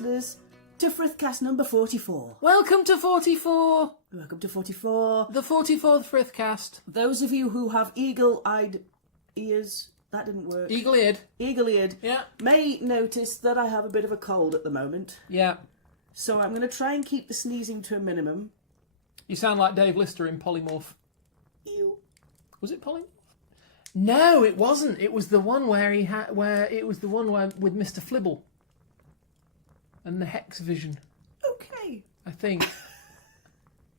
listeners, to Frithcast number 44. Welcome to 44. Welcome to 44. The 44th Frithcast. Those of you who have eagle-eyed ears, that didn't work. Eagle-eared. Eagle-eared. Yeah. May notice that I have a bit of a cold at the moment. Yeah. So I'm going to try and keep the sneezing to a minimum. You sound like Dave Lister in Polymorph. Ew. Was it Polymorph? No, it wasn't. It was the one where with Mr. Flibble and the Hex Vision. Okay. I think.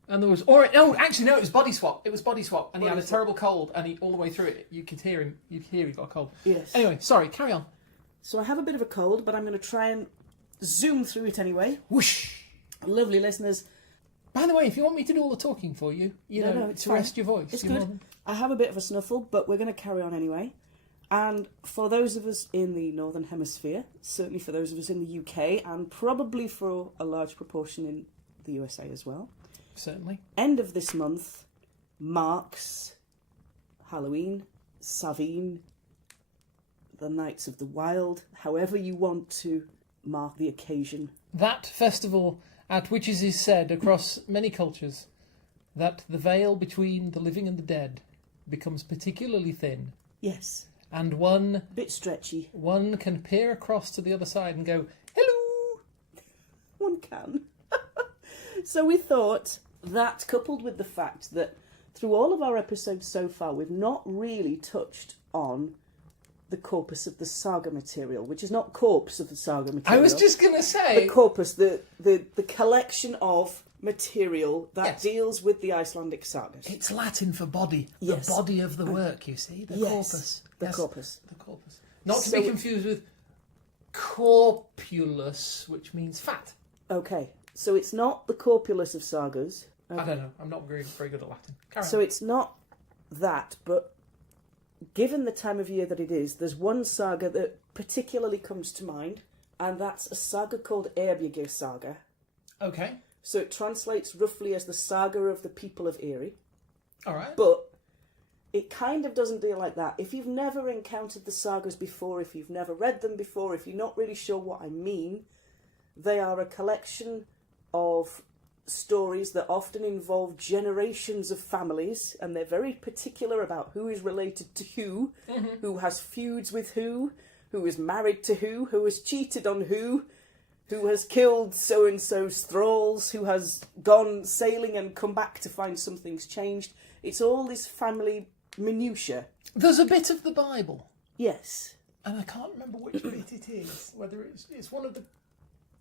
And there was, it was Bodyswap. It was Bodyswap, and he had a terrible cold, and all the way through it, you could hear him. You'd hear he got a cold. Yes. Anyway, sorry. Carry on. So I have a bit of a cold, but I'm going to try and zoom through it anyway. Whoosh. Lovely listeners. By the way, if you want me to do all the talking for you, it's to rest your voice, it's good. I have a bit of a snuffle, but we're going to carry on anyway. And for those of us in the Northern Hemisphere, certainly for those of us in the UK, and probably for a large proportion in the USA as well, certainly, end of this month marks Halloween, Samhain, the Nights of the Wild, however you want to mark the occasion. That festival at which it is said across many cultures that the veil between the living and the dead becomes particularly thin. Yes. And one... bit stretchy. One can peer across to the other side and go, hello! One can. So we thought that, coupled with the fact that through all of our episodes so far, we've not really touched on the corpus of the saga material, which is not corpse of the saga material. I was just going to say... The corpus, the collection of material that deals with the Icelandic sagas. It's Latin for body. Yes. The body of the work, you see. The corpus. The corpus. The corpus. Not to be confused with corpulus, which means fat. Okay. So it's not the corpulus of sagas. Okay. I don't know. I'm not very good at Latin. Carry so on. It's not that, but given the time of year that it is, there's one saga that particularly comes to mind, and that's a saga called Erbyggja Saga. Okay. So it translates roughly as the saga of the people of Erie. All right. But it kind of doesn't deal like that. If you've never encountered the sagas before, if you've never read them before, if you're not really sure what I mean, they are a collection of stories that often involve generations of families, and they're very particular about who is related to who has feuds with who is married to who has cheated on who has killed so-and-so's thralls, who has gone sailing and come back to find something's changed. It's all this family minutiae. There's a bit of the Bible. Yes. And I can't remember which bit it is. Whether it's one of the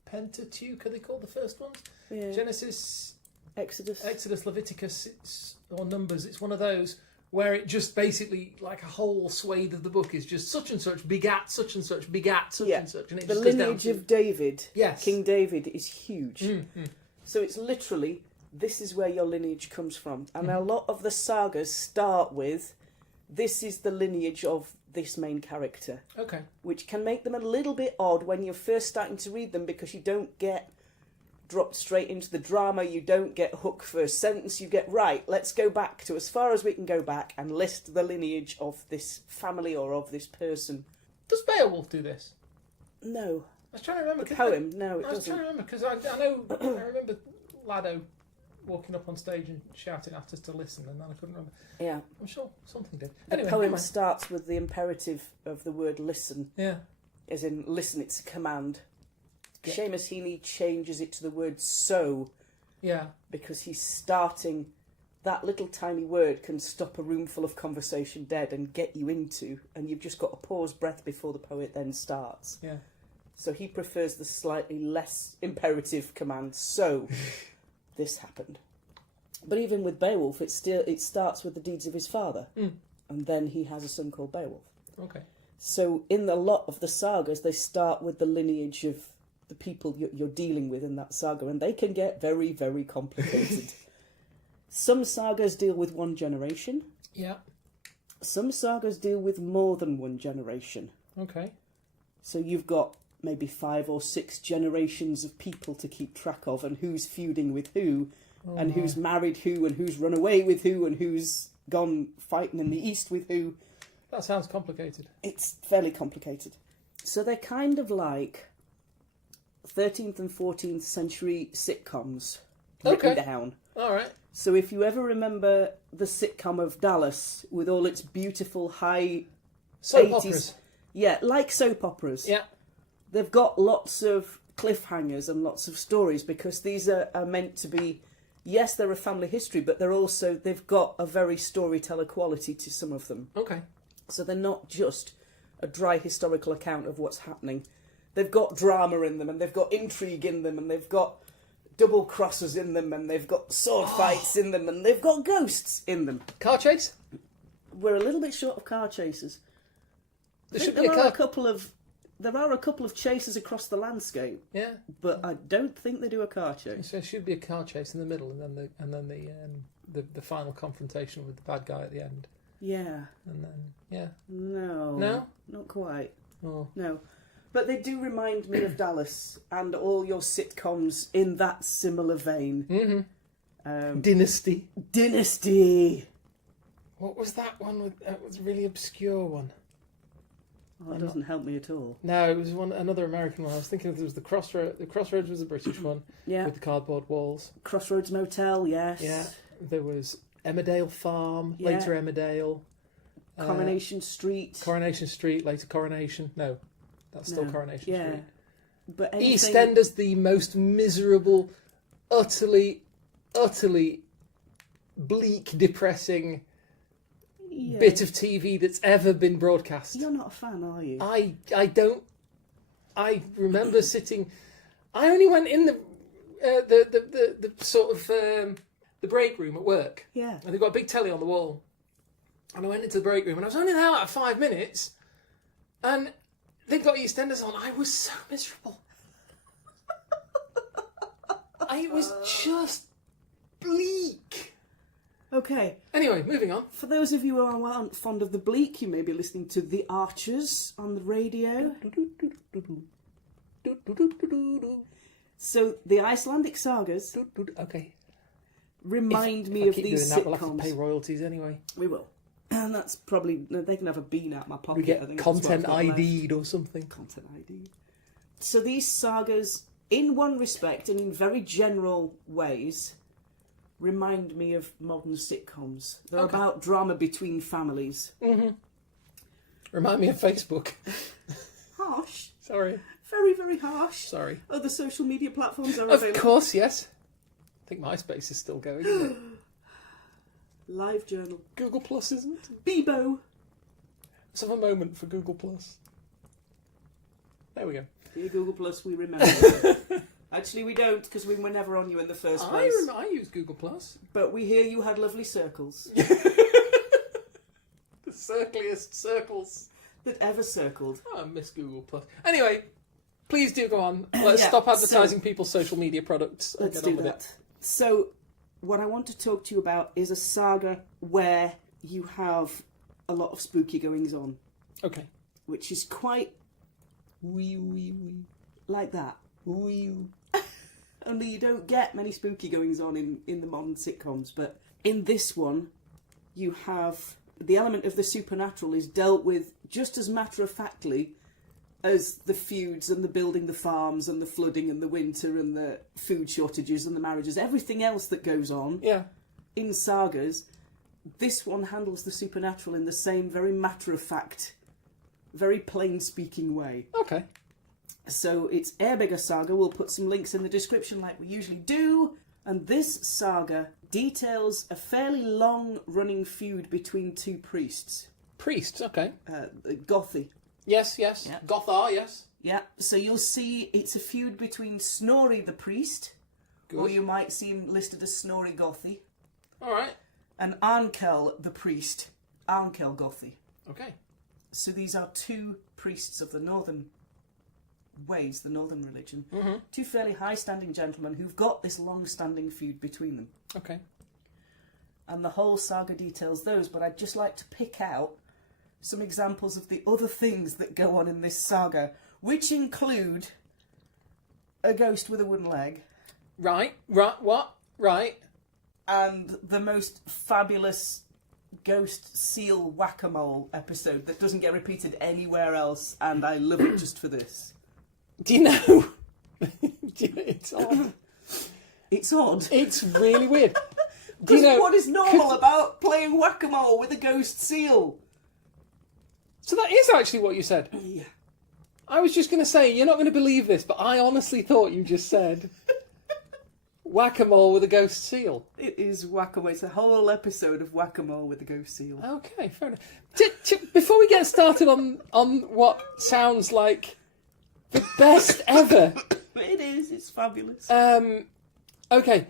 Pentateuch, are they called the first ones? Yeah. Genesis, Exodus, Leviticus, or Numbers. It's one of those where it just basically, like a whole swathe of the book is just such and such begat, such and such begat, such and such. And it the just goes lineage down of David, yes. King David, is huge. Mm-hmm. So it's literally, this is where your lineage comes from. And a lot of the sagas start with, this is the lineage of this main character. Okay. Which can make them a little bit odd when you're first starting to read them, because you don't get dropped straight into the drama, you don't get hook first sentence, you get, right, let's go back to as far as we can go back and list the lineage of this family or of this person. Does Beowulf do this? No. I was trying to remember. The poem? No, it doesn't. I was trying to remember, because I remember Lado walking up on stage and shouting at us to listen, and then I couldn't remember. Yeah. I'm sure something did. The Anyway, poem starts with the imperative of the word listen. Yeah. As in, listen, it's a command. Yeah. Seamus Heaney changes it to the word so. Yeah. Because he's starting, that little tiny word can stop a room full of conversation dead and get you into, and you've just got to pause breath before the poet then starts. Yeah. So he prefers the slightly less imperative command, so this happened. But even with Beowulf, it starts with the deeds of his father, and then he has a son called Beowulf. Okay. So in a lot of the sagas, they start with the lineage of the people you're dealing with in that saga, and they can get very, very complicated. Some sagas deal with one generation. Yeah. Some sagas deal with more than one generation. Okay. So you've got maybe 5 or 6 generations of people to keep track of, and who's feuding with who, and who's married who, and who's run away with who, and who's gone fighting in the east with who. That sounds complicated. It's fairly complicated. So they're kind of like 13th and 14th century sitcoms written down. All right. So if you ever remember the sitcom of Dallas with all its beautiful high Soap 80s, operas. yeah, like soap operas. Yeah. They've got lots of cliffhangers and lots of stories because these are meant to be, yes, they're a family history, but they've got a very storyteller quality to some of them. Okay. So they're not just a dry historical account of what's happening. They've got drama in them, and they've got intrigue in them, and they've got double crosses in them, and they've got sword fights in them, and they've got ghosts in them. Car chase? We're a little bit short of car chases. There are a couple of chases across the landscape. Yeah. But I don't think they do a car chase. So there should be a car chase in the middle, and then the final confrontation with the bad guy at the end. Yeah. And then No. No? Not quite. Oh. No. But they do remind me of Dallas and all your sitcoms in that similar vein. Mm-hmm. Dynasty. What was that one? That was a really obscure one. Oh, it doesn't help me at all. No, it was another American one. I was thinking there was the Crossroads. The Crossroads was a British one. Yeah. With the cardboard walls. Crossroads Motel, yes. Yeah. There was Emmerdale Farm, Yeah. later Emmerdale. Coronation Street. Coronation Street, later Coronation. No, that's still Coronation yeah. Street. But anything... EastEnders, the most miserable, utterly bleak, depressing bit of TV that's ever been broadcast. You're not a fan, are you? I don't. I remember sitting. I only went in the sort of the break room at work. Yeah. And they've got a big telly on the wall. And I went into the break room, and I was only there like 5 minutes, and they've got EastEnders on. I was so miserable. It was just bleak. Okay. Anyway, moving on. For those of you who aren't fond of the bleak, you may be listening to The Archers on the radio. So, the Icelandic sagas Okay. remind me of these that, we'll have to sitcoms. pay royalties anyway. We will. And that's probably... They can have a bean out of my pocket. We I get think content that's what's got ID'd or something. left. Content ID. So these sagas, in one respect and in very general ways, remind me of modern sitcoms. They're about drama between families. Mm-hmm. Remind me of Facebook. Harsh. Sorry. Very, very harsh. Sorry. Other social media platforms are Of available. course, yes. I think MySpace is still going, isn't it? Live Journal. Google Plus, isn't it? Bebo. Let's have a moment for Google Plus. There we go. Dear Google Plus, we remember. Actually, we don't, because we were never on you in the first place. I use Google Plus. But we hear you had lovely circles. The circliest circles that ever circled. Oh, I miss Google Plus. Anyway, please do go on. Let's stop advertising people's social media products. Let's do that. So, what I want to talk to you about is a saga where you have a lot of spooky goings on. Okay. Which is quite... like that. Only you don't get many spooky goings on in the modern sitcoms, but in this one, you have... the element of the supernatural is dealt with just as matter-of-factly as the feuds and the building the farms and the flooding and the winter and the food shortages and the marriages. Everything else that goes on in sagas, this one handles the supernatural in the same very matter-of-fact, very plain-speaking way. Okay. So it's Erbyggja Saga. We'll put some links in the description like we usually do. And this saga details a fairly long-running feud between two priests. Priests, okay. Gothy. Yes. Yeah. Gothar, yes. Yeah, so you'll see it's a feud between Snorri the priest, or you might see him listed as Snorri Gothy. All right. And Arnkel the priest, Arnkel Gothy. Okay. So these are two priests of the northern ways, the northern religion. Mm-hmm. Two fairly high-standing gentlemen who've got this long-standing feud between them. Okay. And the whole saga details those, but I'd just like to pick out some examples of the other things that go on in this saga, which include a ghost with a wooden leg. Right. What? Right. And the most fabulous ghost seal whack-a-mole episode that doesn't get repeated anywhere else, and I love it just for this. Do you know It's odd. It's odd. It's really weird. Because what is normal about playing whack-a-mole with a ghost seal? So that is actually what you said. Yeah. I was just going to say, you're not going to believe this, but I honestly thought you just said whack-a-mole with a ghost seal. It is whack-a-mole. It's a whole episode of whack-a-mole with a ghost seal. Okay, fair enough. Before we get started on what sounds like the best ever... It is. It's fabulous. Okay,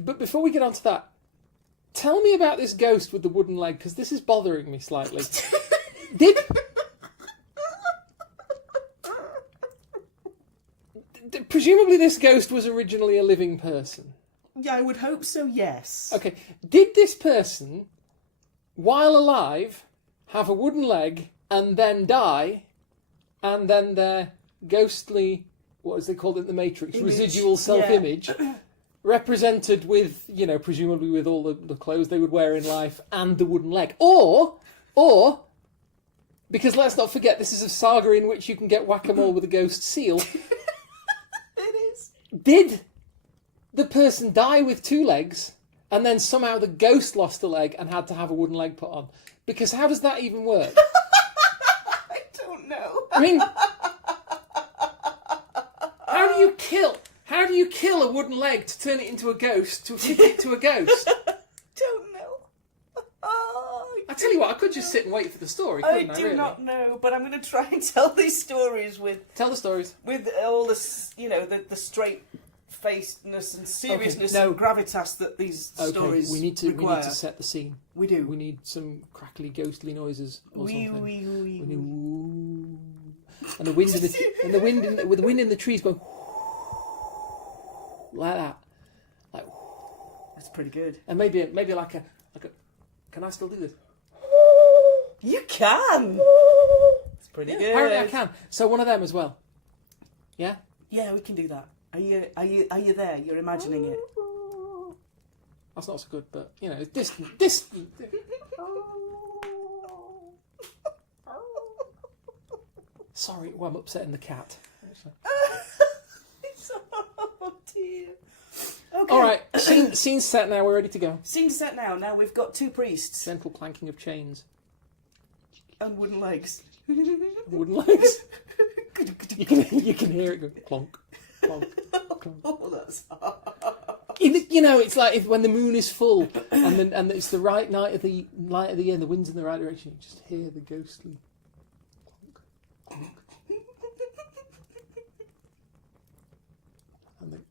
but before we get on to that, tell me about this ghost with the wooden leg, because this is bothering me slightly. Presumably this ghost was originally a living person. Yeah, I would hope so, yes. Okay, did this person, while alive, have a wooden leg and then die, and then their ghostly, what is they called in the Matrix, residual self-image, represented with, presumably with all the clothes they would wear in life and the wooden leg? Or, because let's not forget, this is a saga in which you can get whack-a-mole with a ghost seal. It is. Did the person die with two legs, and then somehow the ghost lost a leg and had to have a wooden leg put on? Because how does that even work? I don't know. I mean, how do you kill a wooden leg to turn it into a ghost, to fit it to a ghost? Don't know. I tell you what, I could just sit and wait for the story, couldn't I? I do really? not know, but I'm going to try and tell these stories Tell the stories. with all the straight-facedness and seriousness no. and gravitas that these stories we need to require. set the scene. We do. We need some crackly, ghostly noises or something. Wee. Woo. And the wind with the wind in the trees going like that, like. That's pretty good. And maybe like a. Can I still do this? You can. It's pretty good. Apparently I can. So one of them as well. Yeah. Yeah, we can do that. Are you there? You're imagining it. That's not so good, but it's distant. Sorry, I'm upsetting the cat. Oh dear. Okay. All right, scene's set now. We're ready to go. Scene's set now. Now we've got two priests Gentle clanking of chains. and wooden legs. Wooden legs. You can hear it go clonk, clonk, clonk. Oh, that's It's like when the moon is full and it's the right light of the year and the wind's in the right direction. You just hear the ghostly clonk, clonk.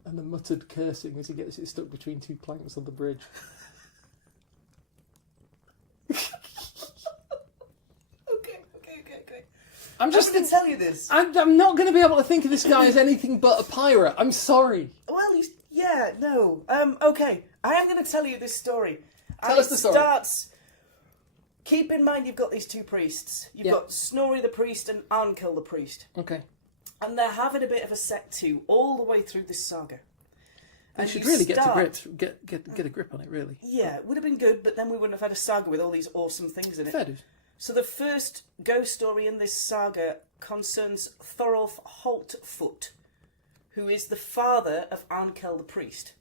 And the muttered cursing as he gets it stuck between two planks on the bridge. Okay. I'm going to tell you this. I'm not going to be able to think of this guy as anything but a pirate. I'm sorry. Well, okay. I am going to tell you this story. Tell us the story. It starts... Keep in mind you've got these two priests. You've got Snorri the priest and Arnkel the priest. Okay. And they're having a bit of a set to all the way through this saga. I should really get a grip on it, really. Yeah, it would have been good, but then we wouldn't have had a saga with all these awesome things in it. Fair dues. So the first ghost story in this saga concerns Thorolf Haltfoot, who is the father of Arnkel the priest.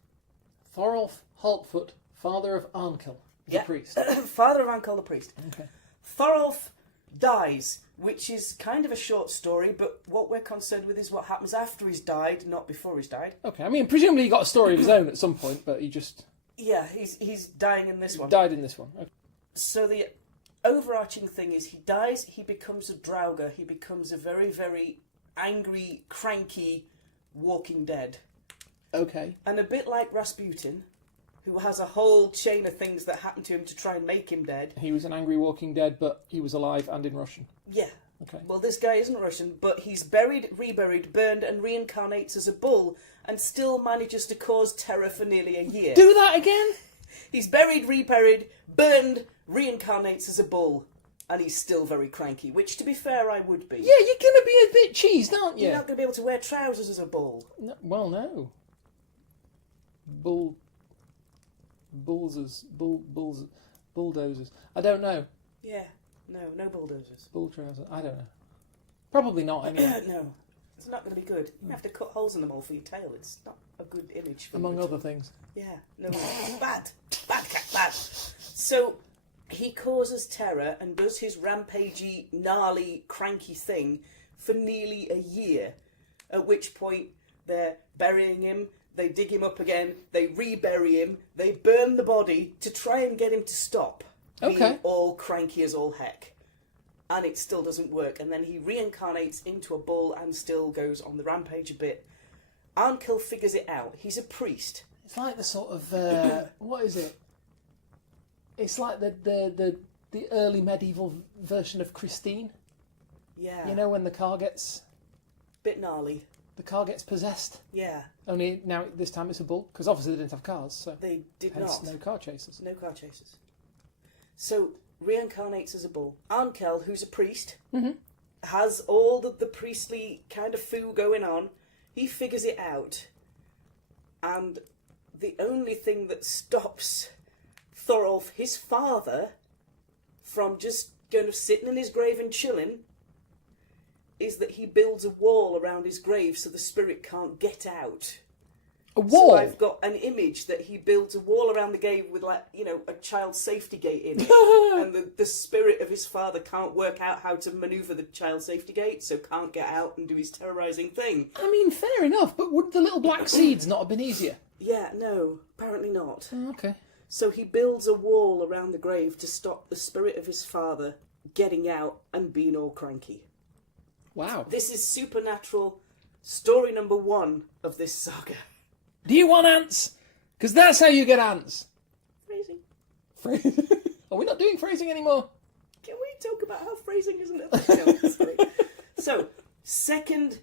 Thorolf Haltfoot, father of Arnkel the priest. Father of Arnkel the priest. Okay. Thorolf dies, which is kind of a short story, but what we're concerned with is what happens after he's died, not before he's died. Okay, I mean, presumably he got a story of his own at some point, but he just... Yeah, he's dying in this one. Died in this one. Okay. So the overarching thing is he dies, he becomes a Draugr, he becomes a very, very angry, cranky Walking Dead. Okay. And a bit like Rasputin, who has a whole chain of things that happen to him to try and make him dead. He was an angry Walking Dead, but he was alive and in Russian. Yeah. Okay. Well, this guy isn't Russian, but he's buried, reburied, burned, and reincarnates as a bull, and still manages to cause terror for nearly a year. Do that again? He's buried, reburied, burned, reincarnates as a bull, and he's still very cranky, which, to be fair, I would be. Yeah, you're going to be a bit cheesed, aren't you? You're not going to be able to wear trousers as a bull. No, well, no. Bulldozers. I don't know. Yeah, no bulldozers. Bull trousers. I don't know. Probably not, anyway. No. It's not going to be good. You have to cut holes in them all for your tail. It's not a good image. For Among you other things. Yeah, no, bad cat, bad. So he causes terror and does his rampagey, gnarly, cranky thing for nearly a year. At which point they're burying him. They dig him up again. They rebury him. They burn the body to try and get him to stop being all cranky as all heck. And it still doesn't work. And then he reincarnates into a bull and still goes on the rampage a bit. Arnkill figures it out. He's a priest. It's like the sort of what is it? It's like the early medieval version of Christine. Yeah. You know, when the car gets Bit gnarly. the car gets possessed. Yeah. Only now this time it's a bull, because obviously they didn't have cars, so They did hence not. no car chases. No car chases. So, reincarnates as a bull. Arnkel, who's a priest, has all the priestly kind of foo going on. He figures it out. And the only thing that stops Thorolf, his father, from just kind of sitting in his grave and chilling, is that he builds a wall around his grave so the spirit can't get out. A wall? So I've got an image that he builds a wall around the grave with, like, you know, a child safety gate in it. And the spirit of his father can't work out how to manoeuvre the child safety gate, so can't get out and do his terrorising thing. I mean, fair enough, but would the little black seeds not have been easier? Yeah, no, apparently not. Oh, okay. So he builds a wall around the grave to stop the spirit of his father getting out and being all cranky. Wow. This is supernatural story number 1 of this saga. Do you want ants? Because that's how you get ants. Phrasing. Are we not doing phrasing anymore? Can we talk about how phrasing isn't a thing? No, sorry. So, second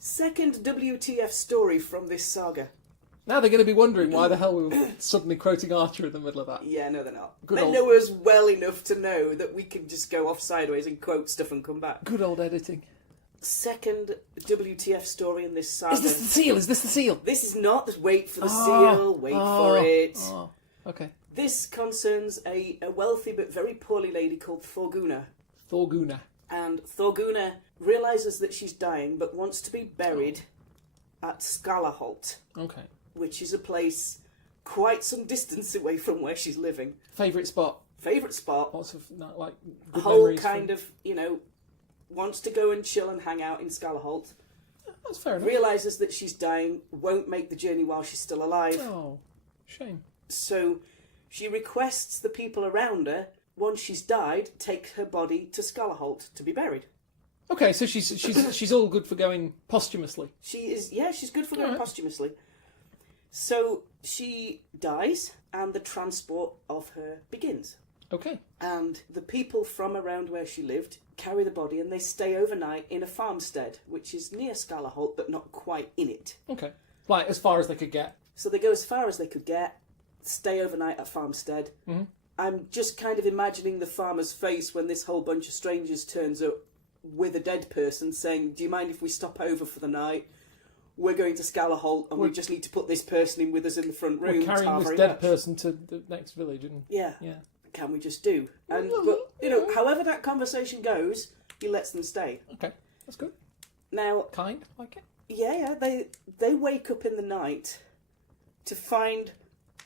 WTF story from this saga. Now they're going to be wondering why the hell we were suddenly quoting Archer in the middle of that. Yeah, no, they're not. Good They old- know us well enough to know that we can just go off sideways and quote stuff and come back. Good old editing. Second WTF story in this saga. Is this the seal? Is this the seal? This is not. Just wait for the seal. Wait for it. Oh, okay. This concerns a wealthy but very poorly lady called Thorgunna. Thorgunna. And Thorgunna realises that she's dying but wants to be buried at Skalaholt, Okay. which is a place quite some distance away from where she's living. Favourite spot? Favourite spot. Lots of, like, good Whole memories kind from... of, you know, wants to go and chill and hang out in Skalaholt. That's fair enough. Realises that she's dying, won't make the journey while she's still alive. Oh, shame. So she requests the people around her, once she's died, take her body to Skalaholt to be buried. Okay, so she's all good for going posthumously. She is, yeah, she's good for going Alright. posthumously. So she dies, and the transport of her begins. Okay. And the people from around where she lived carry the body, and they stay overnight in a farmstead, which is near Skalaholt, but not quite in it. Okay. Like, as far as they could get. So they go as far as they could get, stay overnight at farmstead. Mm-hmm. I'm just kind of imagining the farmer's face when this whole bunch of strangers turns up with a dead person saying, do you mind if we stop over for the night? We're going to Skalaholt and we just need to put this person in with us in the front room. We're carrying this dead person to the next village. And Yeah. yeah. Can we just do? And but, you know, however that conversation goes, he lets them stay. Okay, that's good. Now, Kind, like it. yeah, they wake up in the night to find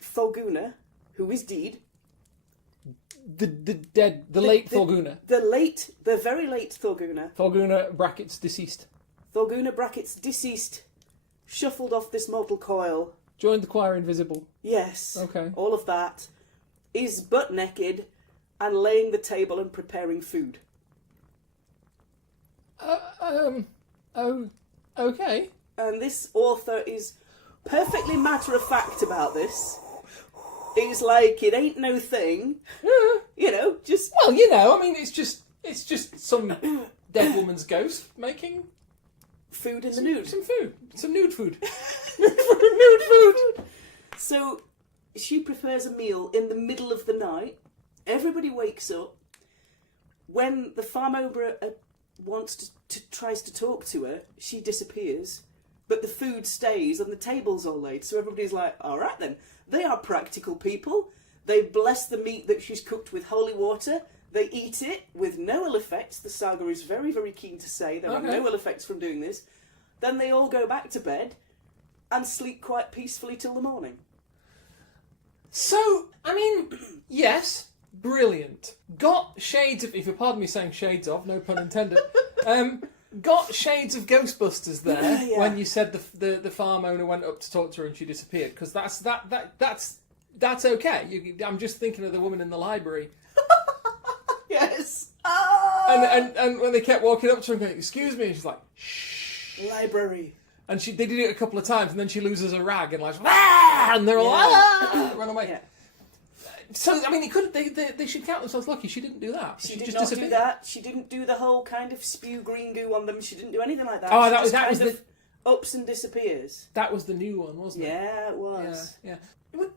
Thorgunna, who is dead. The late Thorgunna. The very late Thorgunna. Thorgunna brackets deceased. Thorgunna brackets deceased, shuffled off this mortal coil. Joined the choir invisible. Yes. Okay. All of that. Is butt naked and laying the table and preparing food. Oh, okay. And this author is perfectly matter of fact about this. He's like, it ain't no thing. You know, just... Well, you know, I mean, it's just some dead woman's ghost making food in the nude. Some food. Some nude food. Nude food. So, she prepares a meal in the middle of the night. Everybody wakes up. When the farm owner tries to talk to her, she disappears. But the food stays and the table's all laid. So everybody's like, all right then. They are practical people. They bless the meat that she's cooked with holy water. They eat it with no ill effects. The saga is very, very keen to say there are no ill effects from doing this. Then they all go back to bed and sleep quite peacefully till the morning. So, I mean, yes, brilliant. Got shades of, if you'll pardon me saying shades of, no pun intended, got shades of Ghostbusters there when you said the farm owner went up to talk to her and she disappeared, because that's okay. I'm just thinking of the woman in the library. Yes. And when they kept walking up to her and going, excuse me, and she's like, shh. Library. And they did it a couple of times, and then she loses a rag and like, ah! And they're all run away. Yeah. So I mean, they should count themselves lucky. She didn't do that. She did not do that. She didn't do the whole kind of spew green goo on them. She didn't do anything like that. Oh, that was the ups and disappears. That was the new one, wasn't it? Yeah, it was. Yeah. But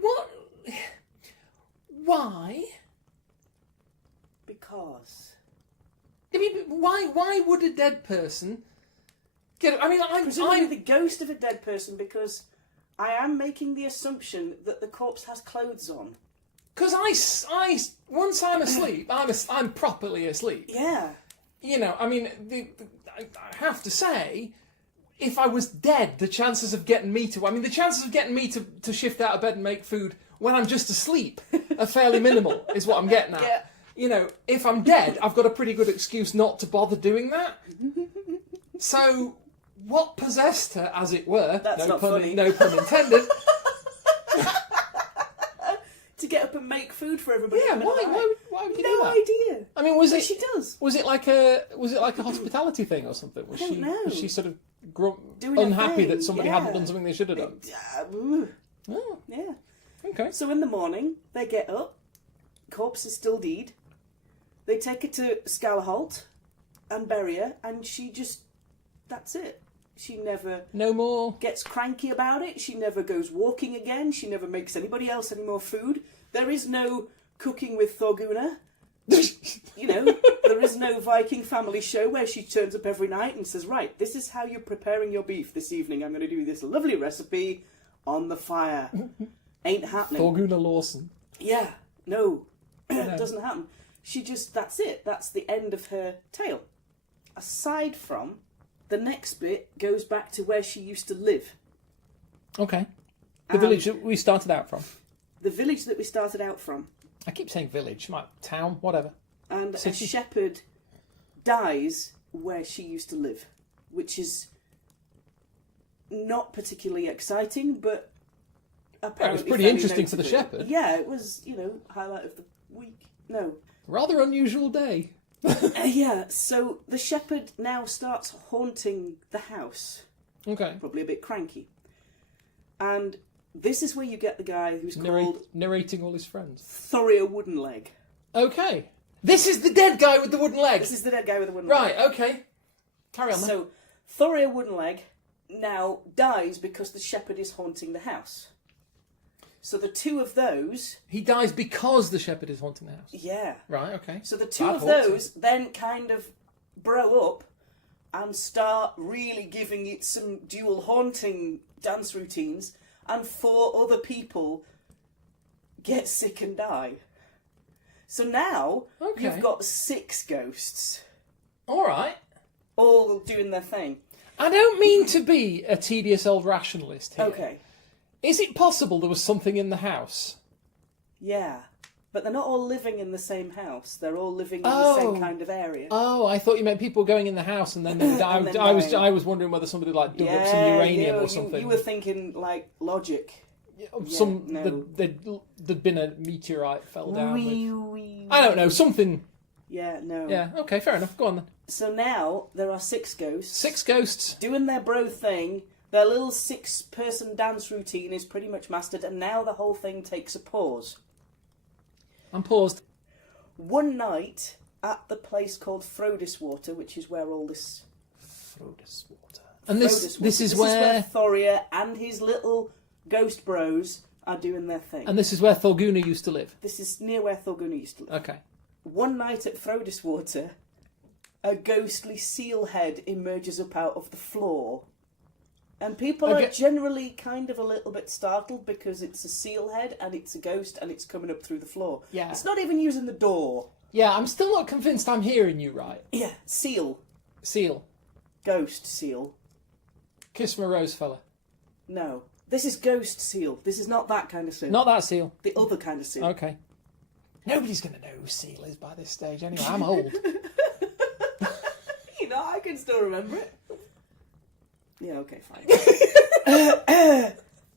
what? Why? Because. I mean, why would a dead person get? I mean, I'm the ghost of a dead person, because I am making the assumption that the corpse has clothes on. Because I once I'm asleep, I'm properly asleep. Yeah. You know, I mean, I have to say, if I was dead, the chances of getting me to shift out of bed and make food when I'm just asleep are fairly minimal, is what I'm getting at. Yeah. You know, if I'm dead, I've got a pretty good excuse not to bother doing that. So, what possessed her, as it were? That's not funny. No pun intended. To get up and make food for everybody. Yeah, why would you do that? No idea. I mean, she does. Was it like a hospitality thing or something? I don't know. Was she sort of Doing unhappy thing, that somebody hadn't done something they should have done? Oh, yeah. okay. So in the morning, they get up. Corpse is still dead. They take her to Scalaholt and bury her, and she just... That's it. She never... No more... Gets cranky about it. She never goes walking again. She never makes anybody else any more food. There is no cooking with Thorgunna. You know, there is no Viking family show where she turns up every night and says, right, this is how you're preparing your beef this evening. I'm going to do this lovely recipe on the fire. Ain't happening. Thorgunna Lawson. Yeah, no. It doesn't happen. She just, that's it. That's the end of her tale. Aside from, the next bit goes back to where she used to live. Okay. The village that we started out from. The village that we started out from. I keep saying village, town, whatever. And City. a shepherd dies where she used to live, which is not particularly exciting, but apparently it was pretty fairly interesting for the notable. shepherd. Yeah, it was, highlight of the week. No. Rather unusual day. Yeah, so the shepherd now starts haunting the house. Okay. Probably a bit cranky. And this is where you get the guy who's called... Narrating all his friends. Thoria Woodenleg. Okay. This is the dead guy with the wooden leg. This is the dead guy with the wooden Right, leg. okay. Carry on then. So, Thoria Woodenleg now dies because the shepherd is haunting the house. So the two of those... He dies because the shepherd is haunting the house. Yeah. Right, okay. So the two of those then kind of bro up and start really giving it some dual haunting dance routines, and 4 other people get sick and die. So now you've got 6 ghosts. All right. All doing their thing. I don't mean to be a tedious old rationalist here. Okay. Is it possible there was something in the house? Yeah. But they're not all living in the same house. They're all living in the same kind of area. Oh, I thought you meant people going in the house and then they would die. I was wondering whether somebody dug up some uranium or something. You were thinking like logic. There'd been a meteorite fell down. I don't know, something. Yeah, no. Yeah, okay, fair enough. Go on then. So now there are 6 ghosts. 6 ghosts. Doing their bro thing. Their little 6-person dance routine is pretty much mastered, and now the whole thing takes a pause. I'm paused. One night at the place called Bodyswap, which is where all this... Bodyswap. And this is where Thoria and his little ghost bros are doing their thing. And this is where Thorgunna used to live. This is near where Thorgunna used to live. Okay. One night at Bodyswap, a ghostly seal head emerges up out of the floor. And people are generally kind of a little bit startled because it's a seal head and it's a ghost and it's coming up through the floor. Yeah. It's not even using the door. Yeah, I'm still not convinced I'm hearing you right. Yeah, seal. Seal. Ghost seal. Kiss from a rose fella. No. This is ghost seal. This is not that kind of seal. Not that seal. The other kind of seal. Okay. Nobody's going to know who seal is by this stage anyway. I'm old. You know, I can still remember it. Yeah, okay, fine.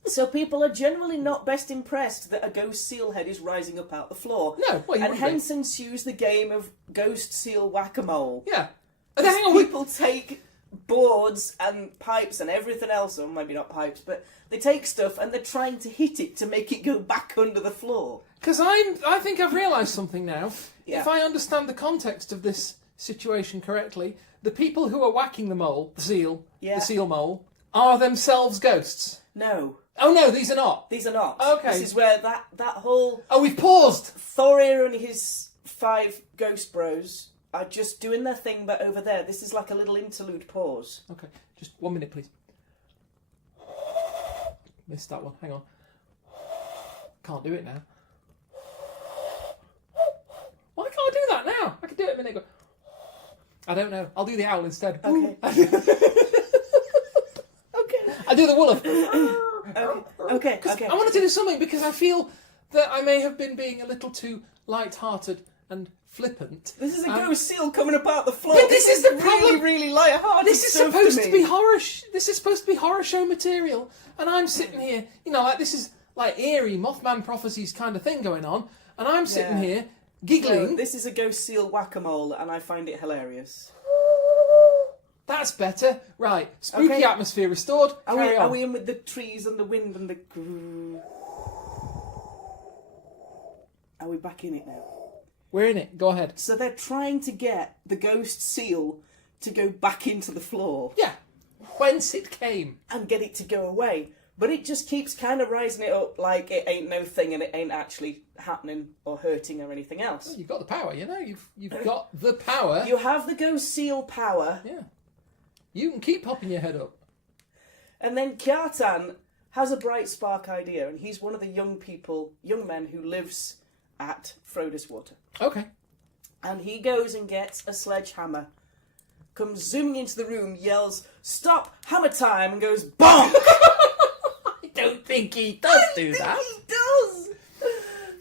So people are generally not best impressed that a ghost seal head is rising up out the floor. No, well, you and wouldn't hence ensues the game of ghost seal whack-a-mole. Yeah. And then hang on, People take boards and pipes and everything else, or maybe not pipes, but they take stuff and they're trying to hit it to make it go back under the floor. because I think I've realised something now. Yeah. If I understand the context of this situation correctly, the people who are whacking the mole, the seal mole, are themselves ghosts. No. Oh no, these are not. These are not. Okay. This is where that whole... Oh, we've paused! Thorir and his 5 ghost bros are just doing their thing, but over there. This is like a little interlude pause. Okay, just 1 minute, please. Missed that one. Hang on. Can't do it now. Why can't I do that now? I can do it a minute ago. I don't know. I'll do the owl instead. Okay. Okay. I do the Woof. Okay. I wanted to do something because I feel that I may have been being a little too light-hearted and flippant. This is a ghost seal coming up out the floor. But this is the problem. Really light-hearted. This is stuff supposed to to me. be horror. This is supposed to be horror show material, and I'm sitting here, like this is like eerie Mothman prophecies kind of thing going on, and I'm sitting here giggling. No, this is a ghost seal whack-a-mole, and I find it hilarious. That's better. Right, spooky atmosphere restored. Carry on. Are we in with the trees and the wind and the... Are we back in it now? We're in it. Go ahead. So they're trying to get the ghost seal to go back into the floor. Yeah. Whence it came. And get it to go away. But it just keeps kind of rising it up like it ain't no thing and it ain't actually happening or hurting or anything else. Well, you've got the power, You've got the power. You have the ghost seal power. Yeah. You can keep popping your head up. And then Kjartan has a bright spark idea, and he's one of the young men who lives at Froda's Water. Okay. And he goes and gets a sledgehammer, comes zooming into the room, yells, "Stop, hammer time," and goes bonk! I don't think he does do that. He does!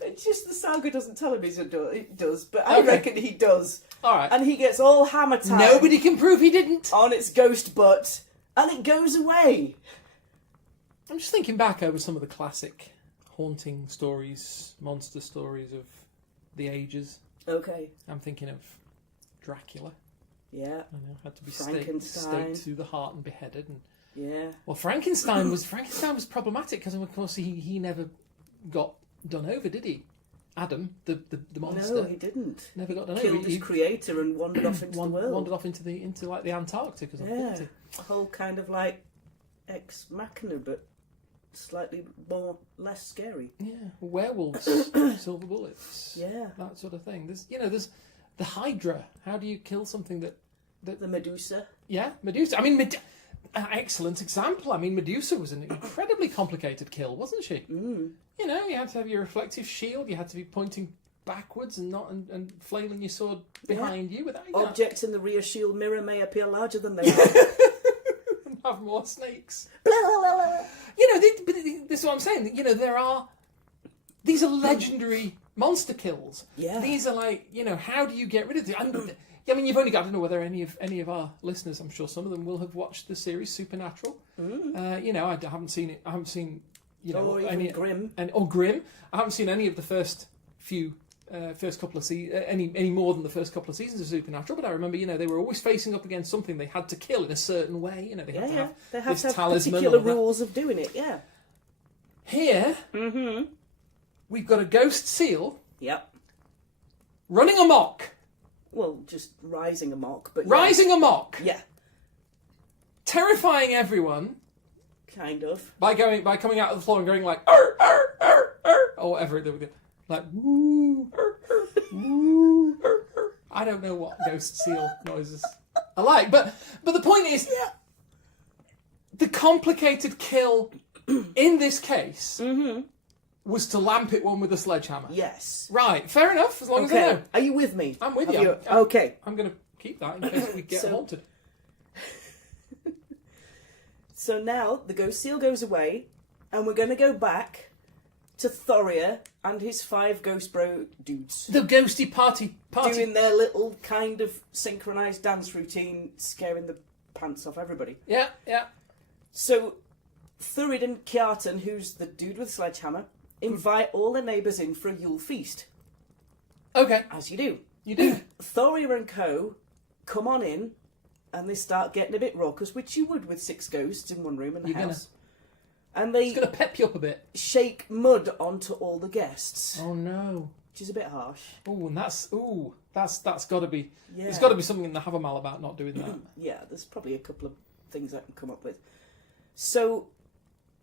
It's just the saga doesn't tell him it does, but I reckon he does. Alright. And he gets all hammer time. Nobody can prove he didn't. On its ghost butt, and it goes away. I'm just thinking back over some of the classic haunting stories, monster stories of the ages. Okay. I'm thinking of Dracula. Yeah. Had to be Frankenstein. staked through the heart and beheaded. And Yeah. well, Frankenstein was problematic because of course he never got done over, did he? Adam, the monster. No, he didn't. Never got done Killed over. his creator and wandered off into the world. Wandered off into the Antarctic or something. Yeah. A whole kind of like ex machina, but slightly less scary. Yeah, werewolves, silver bullets. Yeah. That sort of thing. There's the Hydra. How do you kill something that The Medusa. Yeah, Medusa. I mean, excellent example. I mean, Medusa was an incredibly complicated kill, wasn't she? Mm. You had to have your reflective shield. You had to be pointing backwards and not and flailing your sword behind you. Without Objects in the rear shield mirror may appear larger than they are. and have more snakes. Blah, blah, blah, blah. This is what I'm saying. These are legendary monster kills. Yeah. These are like, how do you get rid of them? I mean, you've only got to know whether any of our listeners, I'm sure some of them will have watched the series Supernatural. Mm. I haven't seen it. I haven't seen, even Grimm. Or Grimm. I haven't seen any of the first couple of any more than the first couple of seasons of Supernatural. But I remember, they were always facing up against something they had to kill in a certain way. They had to have they have this to have talisman particular rules of doing it. Yeah. Here, we've got a ghost seal. Yep. Running amok. Well, just rising amok, but Rising amok. Yeah. Terrifying everyone. Kind of. By coming out of the floor and going like "Arr, arr, arr, arr," or whatever they would do. Like woo, arr, arr, woo, arr, arr. I don't know what ghost seal noises are like, but the point is, the complicated kill in this case was to lamp it one with a sledgehammer. Yes. Right, fair enough, as long as I know. Are you with me? I'm with Have you. Okay. I'm going to keep that in case we get haunted. So now the ghost seal goes away, and we're going to go back to Thoria and his 5 ghost bro dudes. The ghosty party. Doing their little kind of synchronised dance routine, scaring the pants off everybody. Yeah. So Thurid and Kjartan, who's the dude with the sledgehammer, invite all their neighbours in for a Yule feast. Okay. As you do. You do. Thoria and co come on in, and they start getting a bit raucous, which you would with 6 ghosts in one room in the house. And they It's going to pep you up a bit. shake mud onto all the guests. Oh no. Which is a bit harsh. Oh, and that's got to be. Yeah. There's got to be something in the Havamal about not doing that. Yeah, there's probably a couple of things I can come up with. So,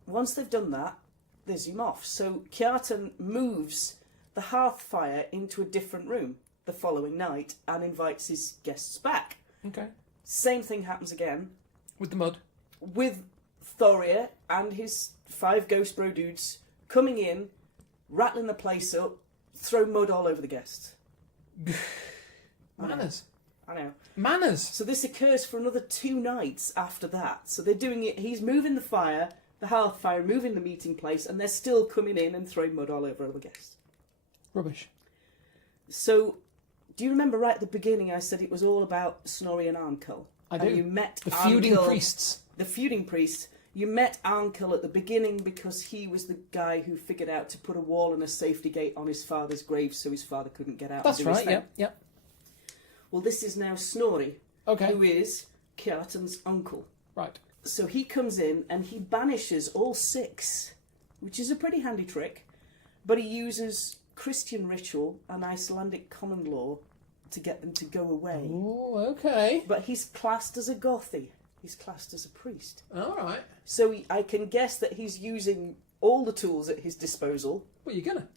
once they've done that, they zoom off. So, Kjartan moves the hearth fire into a different room the following night and invites his guests back. Okay. Same thing happens again. With the mud. With Thoria and his 5 ghost bro dudes coming in, rattling the place up, throw mud all over the guests. Manners. I know. Manners. So this occurs for another 2 nights after that. So they're doing it, he's moving the fire, the hearth fire, moving the meeting place, and they're still coming in and throwing mud all over other guests. Rubbish. So, do you remember right at the beginning I said it was all about Snorri and Arnkel? I do. And you met The feuding Arnkel, priests. The feuding priest. You met Arnkel at the beginning because he was the guy who figured out to put a wall and a safety gate on his father's grave so his father couldn't get out. That's and do his right, thing. yep. Well, this is now Snorri, Okay. who is Kjartan's uncle. Right. So he comes in and he banishes all 6, which is a pretty handy trick, but he uses Christian ritual and Icelandic common law to get them to go away. Oh, okay. But he's classed as a Gothi. He's classed as a priest. All right. So I can guess that he's using all the tools at his disposal What are you gonna?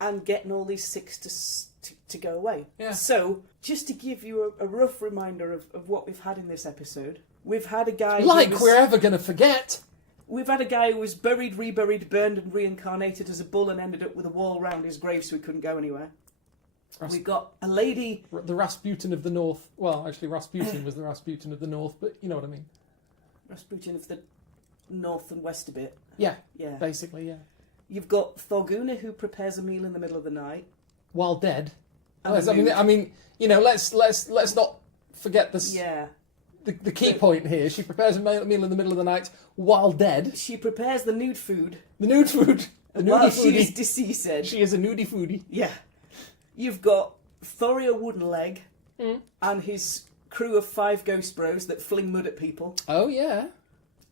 and getting all these 6 to go away. Yeah. So, just to give you a rough reminder of what we've had in this episode, we've had a guy... We're ever gonna forget. We've had a guy who was buried, reburied, burned and reincarnated as a bull and ended up with a wall round his grave so he couldn't go anywhere. We've got a lady... The Rasputin of the North. Well, actually, Rasputin was the Rasputin of the North, but you know what I mean. Rasputin of the north and west a bit. Yeah. Yeah. Basically, yeah. You've got Thorgunna who prepares a meal in the middle of the night. While dead. And I mean, you know, let's not forget this. Yeah. The key point here. She prepares a meal in the middle of the night while dead. She prepares the nude food. The nude food. The While nudie she foodie. is deceased. She is a nudie foodie. Yeah. You've got Thoria Woodenleg and his crew of 5 ghost bros that fling mud at people. Oh yeah.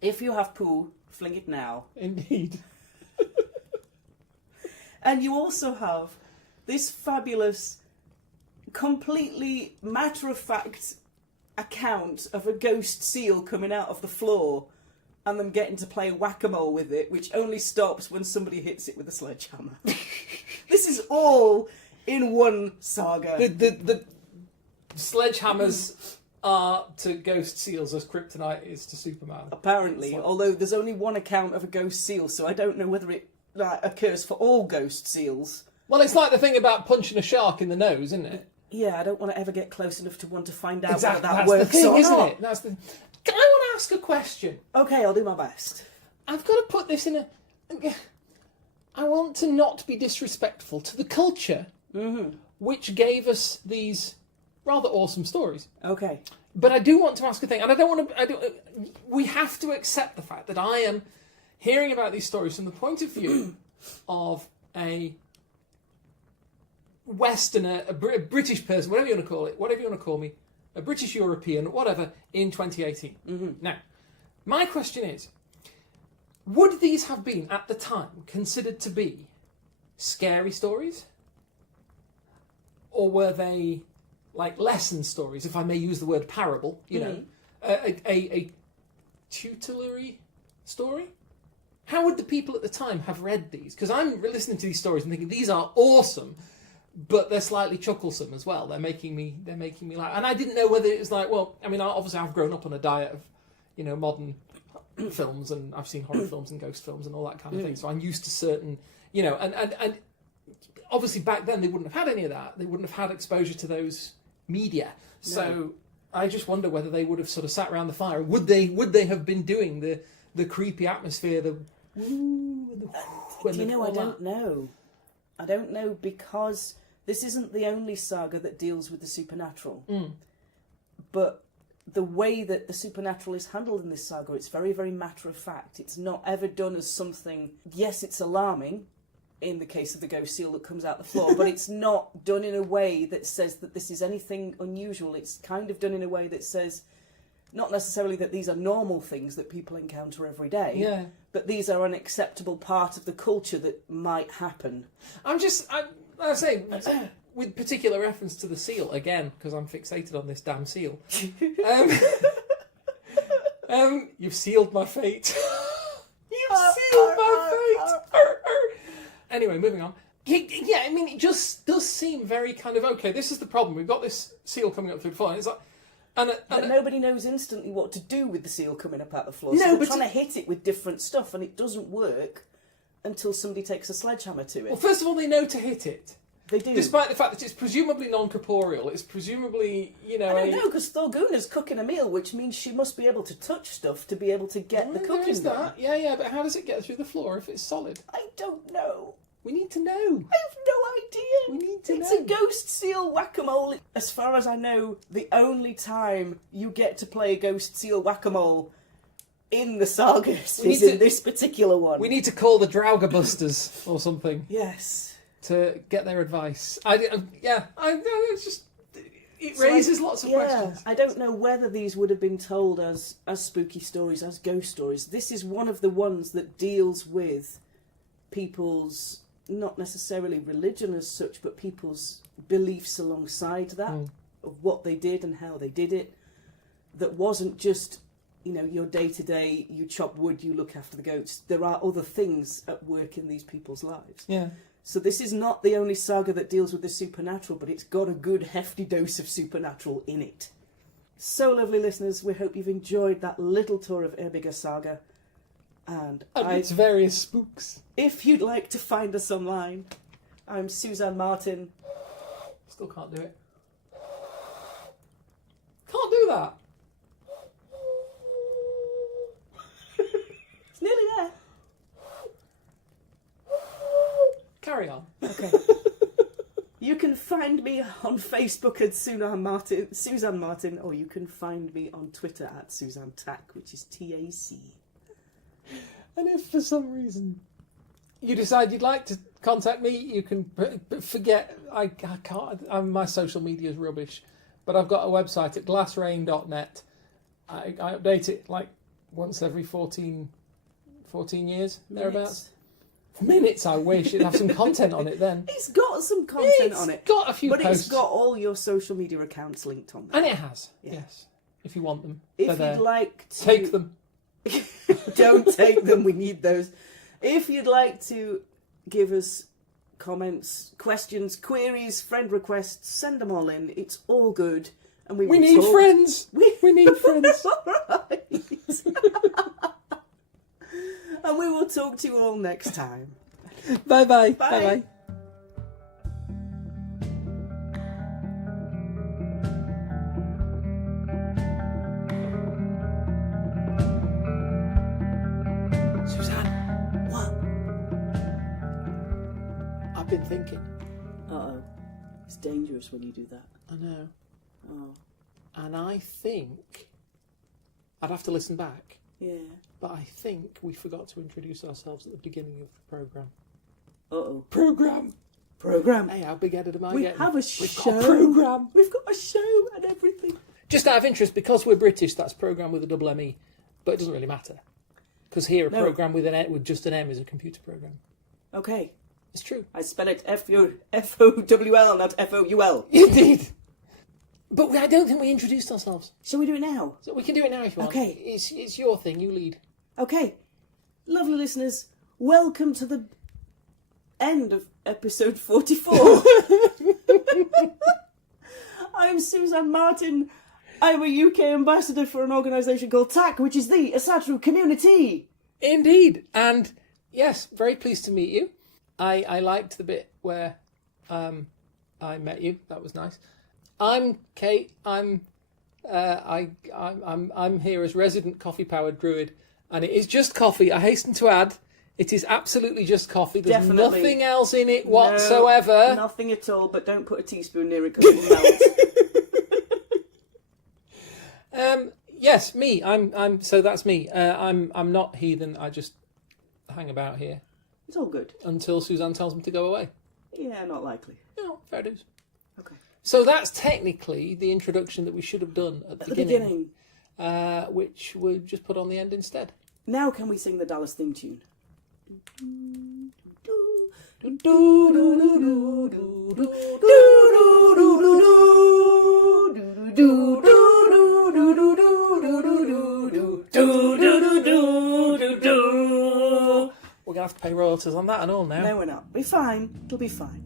If you have poo, fling it now. Indeed. And you also have this fabulous, completely matter-of-fact account of a ghost seal coming out of the floor and them getting to play whack-a-mole with it, which only stops when somebody hits it with a sledgehammer. This is all in one saga. The sledgehammers are to ghost seals as kryptonite is to Superman. Apparently, although there's only one account of a ghost seal, so I don't know whether it occurs for all ghost seals. Well, it's like the thing about punching a shark in the nose, isn't it? Yeah, I don't want to ever get close enough to one to find out Exactly. whether that That's works the thing, or isn't not. it? That's the. I want to ask a question. Okay, I'll do my best. I've got to put this in a. I want to not be disrespectful to the culture, which gave us these rather awesome stories. Okay. But I do want to ask a thing, and I don't want to. We have to accept the fact that I am hearing about these stories from the point of view of a Westerner, a British person, whatever you want to call it, whatever you want to call me, a British European, whatever, in 2018. Now, my question is, would these have been, at the time, considered to be scary stories? Or were they, like, lesson stories, if I may use the word parable, you know, a tutelary story? How would the people at the time have read these? Because I'm listening to these stories and thinking, these are awesome, but they're slightly chucklesome as well. They're making me laugh. And I didn't know whether it was like, well, I mean, obviously I've grown up on a diet of, you know, modern films, and I've seen horror films and ghost films and all that kind of thing. So I'm used to certain, and obviously back then they wouldn't have had any of that. They wouldn't have had exposure to those media. So I just wonder whether they would have sort of sat around the fire. Would they have been doing the creepy atmosphere, the woo, and the whoo, I don't know. I don't know, because this isn't the only saga that deals with the supernatural. But the way that the supernatural is handled in this saga, it's very, very matter of fact. It's not ever done as something, yes, it's alarming in the case of the ghost seal that comes out the floor, but it's not done in a way that says that this is anything unusual. It's kind of done in a way that says, not necessarily that these are normal things that people encounter every day, but these are an acceptable part of the culture that might happen. I say, with particular reference to the seal, again, because I'm fixated on this damn seal. You've sealed my fate. You've sealed my fate. Anyway, moving on. Yeah, I mean, it just does seem very kind of, okay, this is the problem. We've got this seal coming up through the floor, and it's like... But nobody knows instantly what to do with the seal coming up out the floor. So they're trying to hit it with different stuff, and it doesn't work until somebody takes a sledgehammer to it. Well, first of all, they know to hit it. They do. Despite the fact that it's presumably non-corporeal, it's presumably, I don't know, because Thorgunna's cooking a meal, which means she must be able to touch stuff to be able to get the cooking there is done. that. Yeah, but how does it get through the floor if it's solid? I don't know. We need to know. I have no idea. We need to know. It's a ghost seal whack-a-mole. As far as I know, the only time you get to play ghost seal whack-a-mole in the sagas is in this particular one. We need to call the Draugr Busters or something. Yes. To get their advice. It's just... It raises lots of questions. I don't know whether these would have been told as spooky stories, as ghost stories. This is one of the ones that deals with people's, not necessarily religion as such, but people's beliefs alongside that, of what they did and how they did it. That wasn't just, your day-to-day, you chop wood, you look after the goats. There are other things at work in these people's lives. Yeah. So this is not the only saga that deals with the supernatural, but it's got a good hefty dose of supernatural in it. So, lovely listeners, we hope you've enjoyed that little tour of Erbyggja Saga. And its various spooks. If you'd like to find us online, I'm Suzanne Martin. Still can't do it. Can't do that. It's nearly there. Carry on. Okay. You can find me on Facebook at Suzanne Martin, or you can find me on Twitter at Suzanne Tack, which is TAC. And if for some reason you decide you'd like to contact me, you can forget. I can't. My social media is rubbish, but I've got a website at glassrain.net. I update it like once every 14 years, thereabouts. Minutes, I wish. It'd have some content on it then. It's got some content on it. It's got a few posts. But it's got all your social media accounts linked on there. And it has, yes. If you want them. If you'd like to... Take them. Don't take them, we need those. If you'd like to give us comments, questions, queries, friend requests, send them all in. It's all good. And we need friends. We need friends. Right. And we will talk to you all next time. Bye-bye. Bye. Bye-bye. Suzanne, what? I've been thinking. Uh-oh. It's dangerous when you do that. I know. Oh. And I think... I'd have to listen back. Yeah. But I think we forgot to introduce ourselves at the beginning of the programme. Uh-oh. Programme. Hey, how big-headed am I getting? We have a We've show. got a programme. We've got a show and everything. Just out of interest, because we're British, that's programme with a double M-E. But it doesn't really matter. Because here, a programme with just an M is a computer programme. Okay. It's true. I spell it F-O-W-L, not F-O-U-L. Indeed. But I don't think we introduced ourselves. Shall we do it now? So we can do it now if you want. Okay. It's your thing, you lead. Okay. Lovely listeners, welcome to the end of episode 44. I'm Suzanne Martin, I'm a UK ambassador for an organisation called TAC, which is the Asatru community. Indeed. And yes, very pleased to meet you. I liked the bit where I met you. That was nice. I'm Kate. I'm here as resident coffee-powered druid, and it is just coffee. I hasten to add, it is absolutely just coffee. There's Definitely. nothing else in it whatsoever. No, nothing at all. But don't put a teaspoon near it because it will melt. Yes, me. I'm. So that's me. I'm not heathen. I just hang about here It's all good. until Suzanne tells me to go away. Yeah, not likely. No, fair dues. Okay. So that's technically the introduction that we should have done at the beginning. Which we'll just put on the end instead. Now can we sing the Dallas theme tune? We're going to have to pay royalties on that and all now. No, we're not. Be fine. It'll be fine.